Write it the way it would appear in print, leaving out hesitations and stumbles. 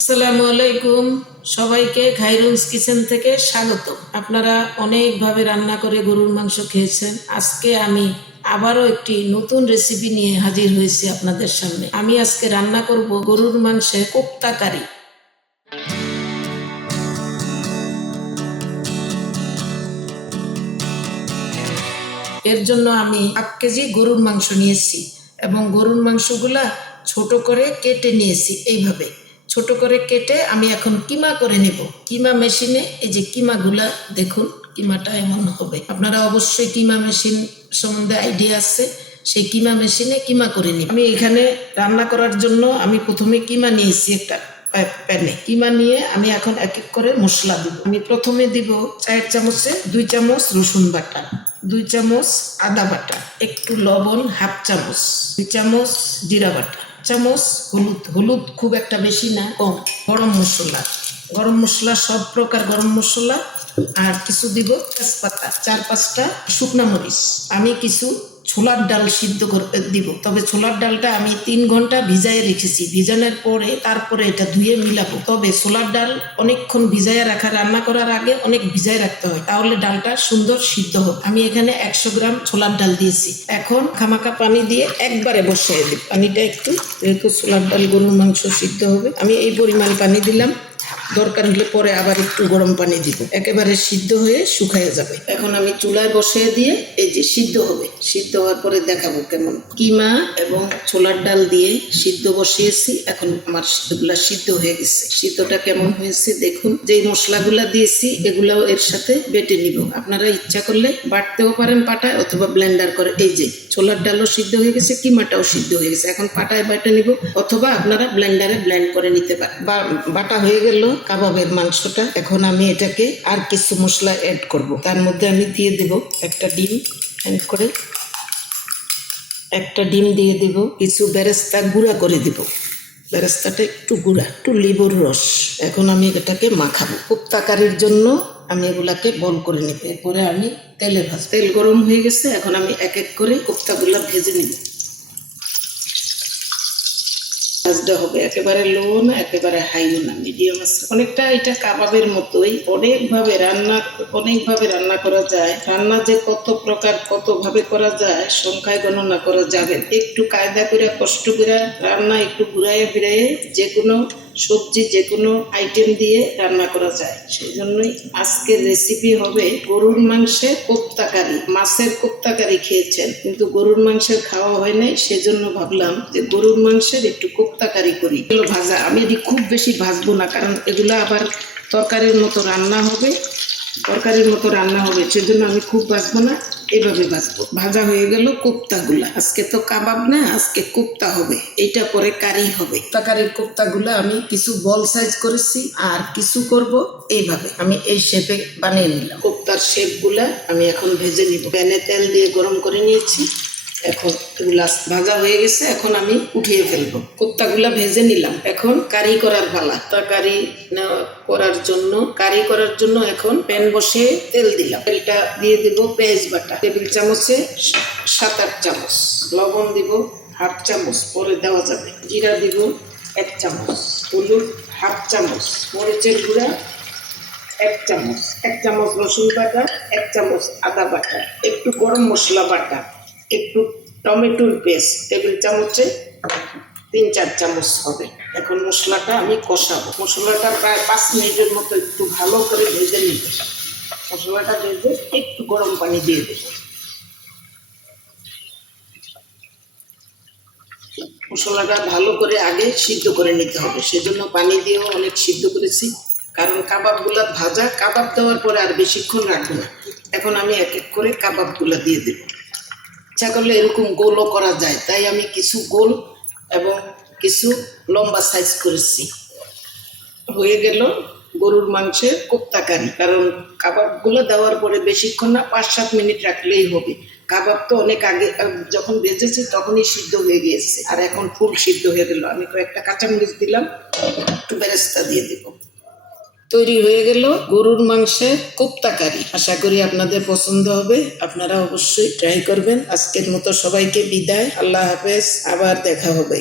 আসসালামু আলাইকুম, সবাইকে খাইরুলস কিচেন থেকে স্বাগত। আপনারা অনেকভাবে রান্না করে গরুর মাংস খেয়েছেন। আজকে আমি আবারও একটি নতুন রেসিপি নিয়ে হাজির হয়েছি আপনাদের সামনে। আমি আজকে রান্না করব গরুর মাংসের কোপ্তা কারি। এর জন্য আমি 1 কেজি গরুর মাংস নিয়েছি এবং গরুর মাংসগুলা ছোট করে কেটে নিয়েছি। এইভাবে ছোট করে কেটে আমি এখন কিমা করে নেব। কিমা মেশিনে এই যে কিমাগুলা দেখুন, কিমাটা এমন হবে। আপনারা অবশ্যই কিমা মেশিন সম্বন্ধে আইডিয়া আছে, সেই কিমা মেশিনে কিমা করে নিব। আমি এখানে রান্না করার জন্য আমি প্রথমে কিমা নিয়েছি একটা প্যানে। কিমা নিয়ে আমি এখন এক এক করে মশলা দিব। আমি প্রথমে দিব 4 চামচে 2 চামচ রসুন বাটা, 2 চামচ আদা বাটা, একটু লবণ 1/2 চামচ, 2 চামচ জিরা বাটা, চামচ হলুদ খুব একটা বেশি না, কম। গরম মশলা সব প্রকার গরম মশলা, আর কিছু দিব তেজপাতা, 4-5টা শুকনা মরিচ। আমি কিছু ছোলার ডাল সিদ্ধ করে দিব, তবে ছোলার ডালটা আমি 3 ঘন্টা ভিজায় রেখেছি। ভিজানোর পরে তারপরে এটা ধুয়ে মিলাবো। তবে ছোলার ডাল অনেকক্ষণ ভিজায় রাখা, রান্না করার আগে অনেক ভিজায় রাখতে হয়, তাহলে ডালটা সুন্দর সিদ্ধ হবে। আমি এখানে 100 গ্রাম ছোলার ডাল দিয়েছি। এখন খামাকা পানি দিয়ে একবারে বসিয়ে দিই। পানিটা একটু, যেহেতু ছোলার ডাল গরুর মাংস সিদ্ধ হবে, আমি এই পরিমাণ পানি দিলাম। দরকার হলে পরে আবার একটু গরম পানি দিব। একেবারে সিদ্ধ হয়ে শুকায় যাবে। এখন আমি চুলায় বসিয়ে দিয়ে এই যে সিদ্ধ হবে। সিদ্ধ হওয়ার পরে দেখাবো কেমন। কিমা এবং ছোলার ডাল দিয়ে সিদ্ধ বসিয়েছি। এখন আমার এগুলা সিদ্ধ হয়ে গেছে। সিদ্ধটা কেমন হয়েছে দেখুন। যেই মশলাগুলা দিয়েছি এগুলাও এর সাথে বেটে নিব। আপনারা ইচ্ছা করলে বাটতেও পারেন পাটায়, অথবা ব্লেন্ডার করে। এই যে ছোলার ডালও সিদ্ধ হয়ে গেছে, কিমাটাও সিদ্ধ হয়ে গেছে। এখন পাটায় বেটে নিব, অথবা আপনারা ব্লেন্ডারে ব্লেন্ড করে নিতে পারেন। বাটা হয়ে গেল কাবাবের মাংসটা। এখন আমি এটাকে আর কিছু মশলা অ্যাড করব। তার মধ্যে আমি দিয়ে দেব একটা ডিম, অ্যাড করে একটা ডিম দিয়ে দেব। কিছু বেরেস্তা গুঁড়া করে দিব, বেরেস্তাটা একটু গুঁড়া, একটু লেবুর রস। এখন আমি এটাকে মাখাবো। কোপ্তা কারির জন্য আমি এগুলাকে বল করে নিব। এরপরে আমি তেলে ভাজবো। তেল গরম হয়ে গেছে, এখন আমি এক এক করে কোপ্তাগুলা ভেজে নিব। ভাজতে হবে, একেবারে লো না একেবারে হাইও না, মিডিয়াম আছে। অনেকটা এটা কাবাবের মতোই। অনেকভাবে রান্না করা যায়। রান্না যে কত প্রকার কত ভাবে করা যায় সংখ্যায় গণনা করা যাবে। একটু কায়দা করে কষ্ট করে রান্না একটু ঘুরাইয়ে ফিরাইয়ে যে কোনো সবজি যে কোনো আইটেম দিয়ে রান্না করা যায়। সেই জন্যই আজকের রেসিপি হবে গরুর মাংসের কোপ্তা কারি। মাছের কোপ্তা কারি খেয়েছেন, কিন্তু গরুর মাংসের খাওয়া হয় নাই, সেজন্য ভাবলাম যে গরুর মাংসের একটু কোপ্তা কারি করি। এগুলো ভাজা, আমি এটি খুব বেশি ভাজবো না, কারণ এগুলো আবার তরকারির মতো রান্না হবে, সেজন্য আমি খুব ভাজবো না, এভাবে ভাজবো। ভাজা হয়ে গেল কোপ্তাগুলা। আজকে তো কাবাব না, আজকে কোপ্তা হবে, এইটা পরে কারি হবে। তরকারির কোপ্তাগুলা আমি কিছু বল সাইজ করেছি, আর কিছু করব এইভাবে। আমি এই শেপে বানিয়ে নিলাম। কোপ্তার শেপগুলা আমি এখন ভেজে নিব। প্যানে তেল দিয়ে গরম করে নিয়েছি। এখন এগুলা ভাজা হয়ে গেছে, এখন আমি উঠিয়ে ফেলবো। কোপ্তাগুলা ভেজে নিলাম। এখন কারি করার পালা। তরকারি কারি করার জন্য এখন প্যান বসে তেল দিলাম। তেলটা দিয়ে দিব পেঁয়াজ বাটা টেবিল চামচে 7-8 চামচ, লবণ দিব 1/2 চামচ, পরে দেওয়া যাবে। জিরা দিব 1 চামচ, হলুদ 1/2 চামচ, মরিচের গুঁড়া 1 চামচ, 1 চামচ রসুন বাটা, 1 চামচ আদা বাটা, একটু গরম মশলা বাটা, একটু টমেটোর পেস্ট টেবিল চামচে 3-4 চামচ হবে। এখন মশলাটা আমি কষাবো। মশলাটা প্রায় 5 মিনিটের মতো একটু ভালো করে ভেজে নিব। মশলাটা ভেজে একটু গরম পানি দিয়ে দেব। মশলাটা ভালো করে আগে সিদ্ধ করে নিতে হবে, সেজন্য পানি দিয়েও অনেক সিদ্ধ করেছি, কারণ কাবাবগুলা ভাজা। কাবাব দেওয়ার পরে আর বেশিক্ষণ রাখবো না। এখন আমি এক এক করে কাবাবগুলা দিয়ে দেব। ইচ্ছা করলে এরকম গোলও করা যায়, তাই আমি কিছু গোল এবং কিছু লম্বা সাইজ করেছি। হয়ে গেল গরুর মাংসের কোপ্তা কারি। কারণ কাবাবগুলো দেওয়ার পরে বেশিক্ষণ না, 5-7 মিনিট রাখলেই হবে। কাবাব তো অনেক আগে যখন ভেজেছি তখনই সিদ্ধ হয়ে গিয়েছে, আর এখন ফুল সিদ্ধ হয়ে গেল। আমি কয়েকটা কাঁচামরিচ দিলাম, একটু বেরেস্তা দিয়ে দেব। তৈরি হয়ে গেল গরুর মাংসের কোপ্তা কারি। আশা করি আপনাদের পছন্দ হবে। আপনারা অবশ্যই ট্রাই করবেন। আজকের মতো সবাইকে বিদায়। আল্লাহ হাফেজ, আবার দেখা হবে।